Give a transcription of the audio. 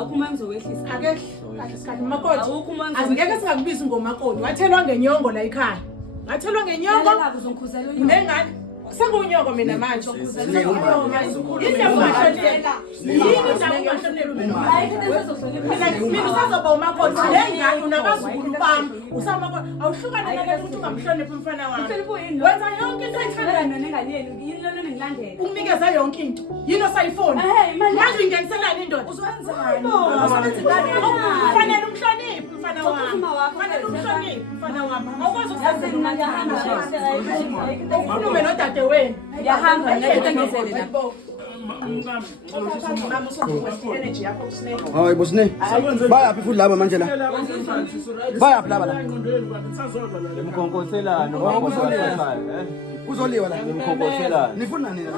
Akumanzi wehlisa. Kahle makoti. Azingeke singakubiza ngomakoti. Wathelwa ngenyongo la ekhaya. Wathelwa ngenyongo. Unengane sengunyoko mina manje. Yini mina usazoba umakoti. Lengane unabazukulu bami. Usamakoti. Awuhlukane nale ukuthi ungamhloniphi umfana wami. Wenza yonke into ayithandana nengane yenu. Yini lona ningilandela. Ukunikeza yonke into. Yini osayifona. Manje ingeniselani indoda? Uzwenzani? Kufanele umhloniphi umfana wami. Kufanele umhloniphi umfana wami. Awukwazi ukusenzela umuntu. Ukhulume nodade wenu. Yahamba ngithi ngizele lapha. Hayi bosine. Bayaphi futhi laba manje la? Bayaphi laba la? Imkhonkoselano Uzoliwa la. imkhonkoselano Nifuna nini la?